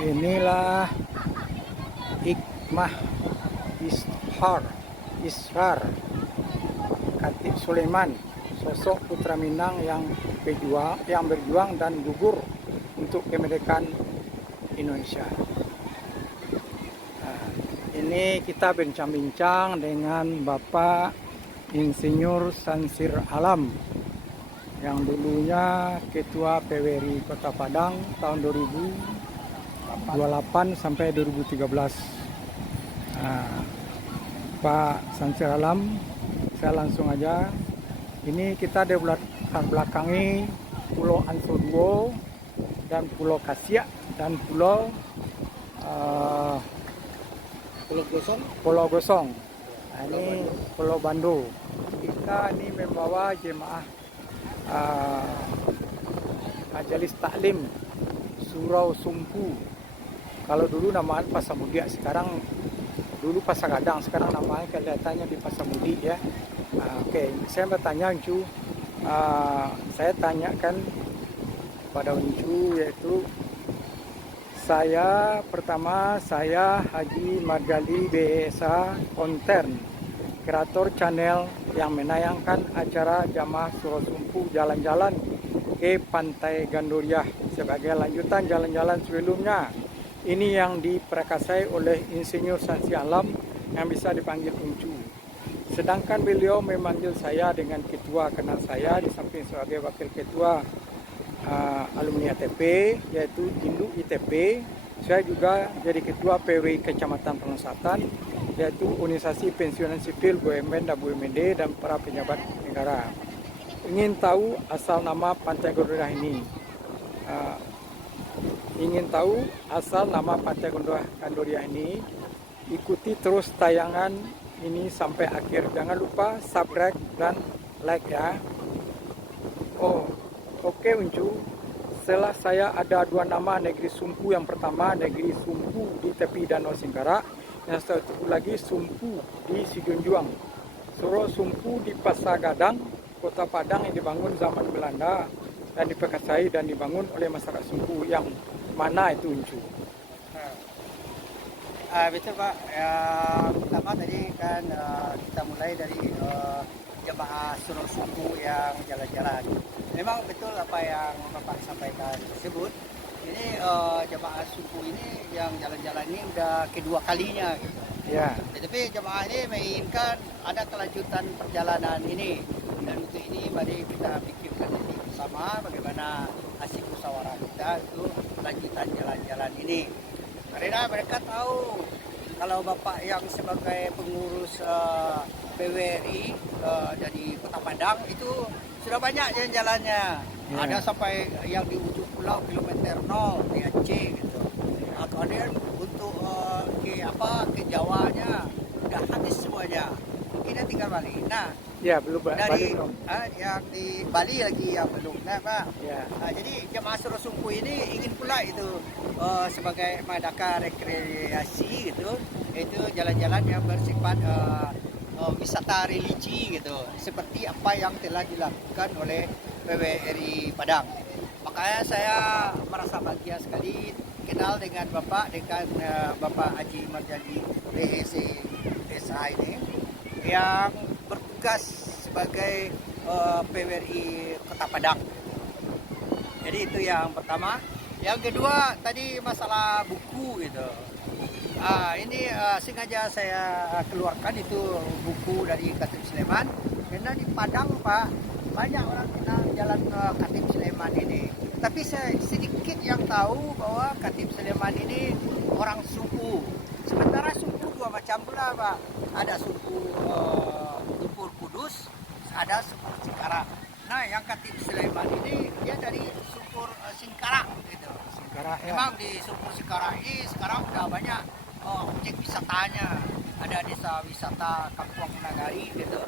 Inilah Hikmah Israr Khatib Sulaiman, sosok putra Minang yang berjuang dan gugur untuk kemerdekaan Indonesia. Ini kita bincang-bincang dengan Bapak Insinyur Sansir Alam yang dulunya Ketua PWRI Kota Padang tahun 2028 sampai 2013. Pak Sansir Alam, saya langsung aja. Ini kita di belakangi Pulau Ansoduo dan Pulau Kasiak dan Pulau Gosong. Nah, ini Pulau Bando. Kita ini membawa jemaah Majelis Taklim Surau Sumpu. Kalau dulu namanya Pasamudia, sekarang dulu Pasagadang, sekarang namanya kelihatannya di Pasamudi ya. Oke, saya bertanya Uncu, saya tanyakan pada Uncu, yaitu saya Haji Margali BSA Kontern, kreator channel yang menayangkan acara Jamaah Surau Sumpu jalan-jalan ke Pantai Gandoria sebagai lanjutan jalan-jalan sebelumnya. Ini yang diperakasai oleh Insinyur Sansir Alam yang bisa dipanggil Uncu. Sedangkan beliau memanggil saya dengan ketua, karena saya di samping sebagai wakil ketua alumni ATP, yaitu Induk ITP, saya juga jadi ketua PWI Kecamatan Penosatan, yaitu Organisasi Pensiunan Sipil BUMN dan BUMD dan para pejabat negara. Ingin tahu asal nama Pantai Gandoria ini? Ikuti terus tayangan ini sampai akhir. Jangan lupa subscribe dan like ya. Oke Uncu, setelah saya ada dua nama negeri Sumpu. Yang pertama negeri Sumpu di tepi Danau Singkarak, yang satu lagi Sumpu di Sijunjuang. Surau Sumpu di Pasagadang, Kota Padang, yang dibangun zaman Belanda dan diperkasai dan dibangun oleh masyarakat Sumpu. Yang mana itu Uncu? Betul Pak, pertama tadi kan kita mulai dari jemaah Surau Sumpu yang jalan-jalan. Memang betul apa yang Bapak sampaikan tersebut. Ini jemaah Sumpu ini yang jalan-jalan ini udah kedua kalinya gitu. Ya. Tetapi jemaah ini menginginkan ada kelanjutan perjalanan ini, dan untuk ini mari kita pikirkan ini bersama bagaimana hasil musyawarah kita itu lanjutan jalan-jalan ini. Karena mereka tahu kalau Bapak yang sebagai pengurus PWRI dari Kota Padang itu sudah banyak jalan-jalannya. Ya. Ada sampai yang di ujung pulau kilometer 0 di Aceh gitu. Kemudian untuk ke Jawanya udah habis semuanya. Mungkin tinggal balik. Nah, Ya, belum dari balik dong. yang di Bali lagi yang belum, nah Pak. Ya. Jadi jemaah Surau Sumpu ini ingin pula itu sebagai mengadakan rekreasi gitu, itu jalan-jalan yang bersifat wisata religi gitu, seperti apa yang telah dilakukan oleh PWRI Padang. Makanya saya merasa bahagia sekali kenal dengan Bapak Haji Margali BSA ini yang bertugas sebagai PWRI Kota Padang. Jadi itu yang pertama. Yang kedua tadi masalah buku gitu. Ini sengaja saya keluarkan itu buku dari Khatib Sulaiman, karena di Padang Pak banyak orang kenal jalan Khatib Sulaiman ini. Tapi saya sedikit yang tahu bahwa Khatib Sulaiman ini orang Sumpu. Sementara Sumpu dua macam pula Pak. Ada Sumpu Lumpur Kudus, ada Sumpu Singkarak. Nah, yang Khatib Sulaiman ini dia dari Sumur Singkarak gitu. Singkarak ya. Memang di Sumur Singkarak ini sekarang udah banyak objek wisatanya. Ada desa wisata Kampung Nagari gitu,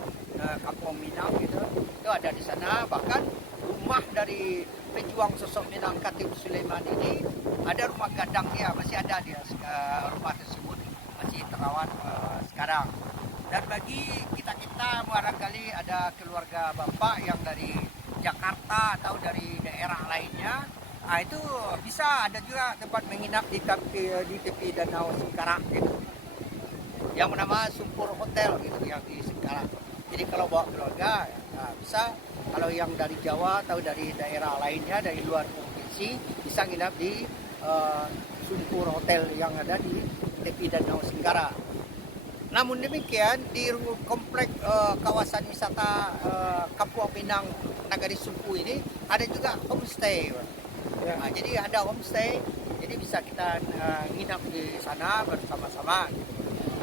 Kampung Minang gitu. Itu ada di sana. Bahkan rumah dari pejuang sosok Minang Khatib Sulaiman ini ada rumah gadangnya, masih ada dia rumah tersebut masih terawat sekarang. Dan bagi kita barangkali ada keluarga Bapak yang dari Jakarta atau dari daerah lainnya Itu bisa ada juga tempat menginap di tepi Danau Singkarak gitu. Yang bernama Sumpur Hotel gitu yang di Singkarak. Jadi kalau bawa keluarga bisa, kalau yang dari Jawa atau dari daerah lainnya dari luar provinsi bisa nginap di Sumpur Hotel yang ada di tepi Danau Singkarak. Namun demikian di komplek kawasan wisata Kampung Pinang Nagari Sumpu ini ada juga homestay. Ya. Jadi ada homestay, jadi bisa kita nginap di sana bersama-sama.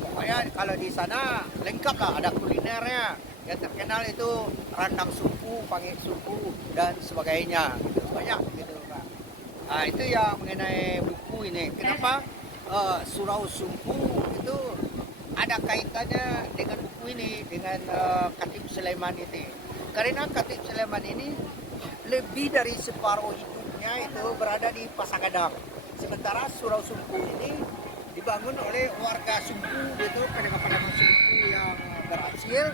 Pokoknya kalau di sana lengkap lah, ada kulinernya. Yang terkenal itu rendang sumpu, pangit sumpu dan sebagainya. Gitu. Banyak gitu Pak. Itu yang mengenai buku ini. Kenapa Surau Sumpu itu ada kaitannya dengan buku ini, dengan Khatib Sulaiman ini. Karena Khatib Sulaiman ini lebih dari separuh hidupnya itu berada di Pasagadang. Sementara Surau Sumpu ini dibangun oleh warga Sumpu, gitu, pedagang-pedagang Sumpu yang berhasil.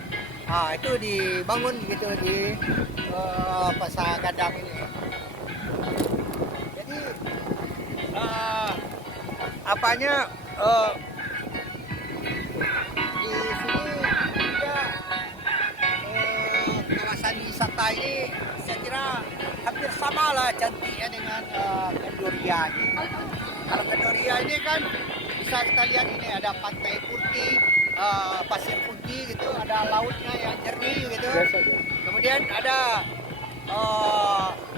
Itu dibangun gitu di Pasagadang ini. Jadi apanya di sini juga kawasan wisata ini saya kira hampir sama lah cantiknya dengan Kendoria ini. Kalau Kendoria ini kan bisa kita lihat ini ada pantai putih, pasir putih gitu, ada lautnya yang jernih gitu. Biasa aja. Kemudian ada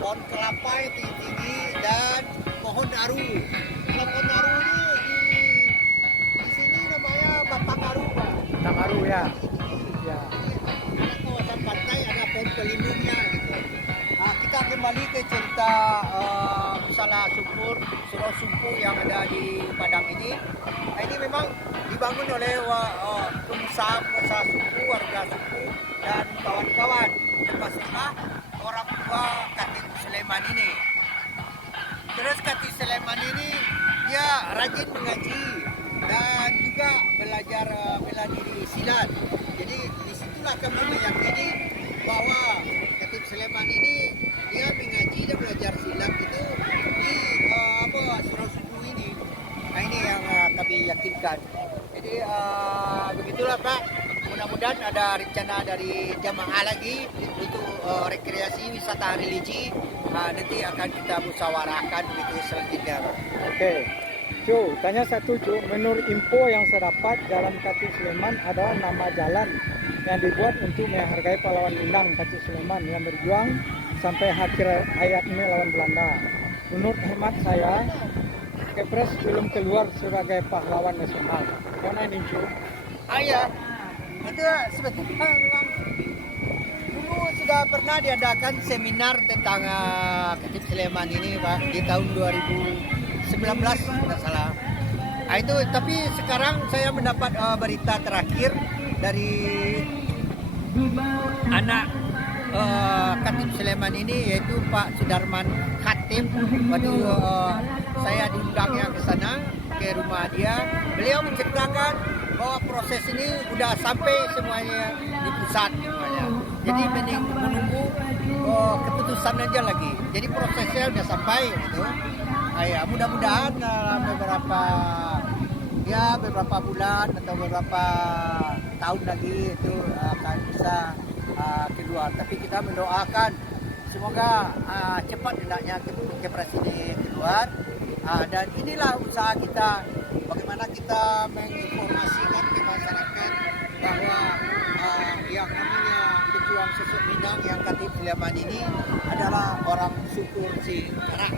pohon kelapa yang tinggi-tinggi dan pohon aru. Kalau pohon aru ini di sini namanya batang aru, Pak. Tamaru ya. Ya. Ada kawasan pantai, ada pohon pelindungnya gitu. Kita kembali ke cerita Pusala Sumpur, Surau Sumpu yang ada di Padang ini. Ini memang dibangun oleh pengusaha Sumpu, warga Sumpu dan kawan-kawan, termasuklah orang tua Khatib Sulaiman ini. Terus Khatib Sulaiman ini dia rajin mengaji dan juga belajar bela diri silat. Jadi disitulah kami meyakini bahwa Khatib Sulaiman ini dia mengaji dan belajar silat itu di Surau Sumpu ini. Ini yang kami yakinkan. Jadi begitulah Pak. Mudah-mudahan ada rencana dari jamaah lagi untuk rekreasi wisata religi. Nanti akan kita musyawarahkan begitu selanjutnya Pak. Oke. Cu, tanya satu Cu, menurut info yang saya dapat Jalan Khatib Sulaiman adalah nama jalan yang dibuat untuk menghargai pahlawan Minang Khatib Sulaiman yang berjuang sampai akhir hayatnya melawan Belanda. Menurut hemat saya, Kepres belum keluar sebagai pahlawan nasional. Karena ini Cu. Ya, itu sebetulnya memang dulu sudah pernah diadakan seminar tentang Khatib Sulaiman ini Pak di tahun 2019 tidak salah. Itu tapi sekarang saya mendapat berita terakhir dari anak Khatib Sulaiman ini yaitu Pak Sudarman Khatib. Waktu saya diundangnya ke sana ke rumah dia, beliau menceritakan bahwa proses ini udah sampai semuanya di pusat semuanya. Jadi menunggu keputusan aja lagi. Jadi prosesnya udah sampai gitu. Ya mudah-mudahan dalam beberapa bulan atau beberapa tahun lagi itu akan bisa keluar. Tapi kita mendoakan semoga cepat hendaknya Kepres ini keluar. Dan inilah usaha kita, bagaimana kita menginformasikan ke masyarakat bahwa yang namanya pejuang sosok Minang yang Khatib Sulaiman ini adalah orang suku Singkarak.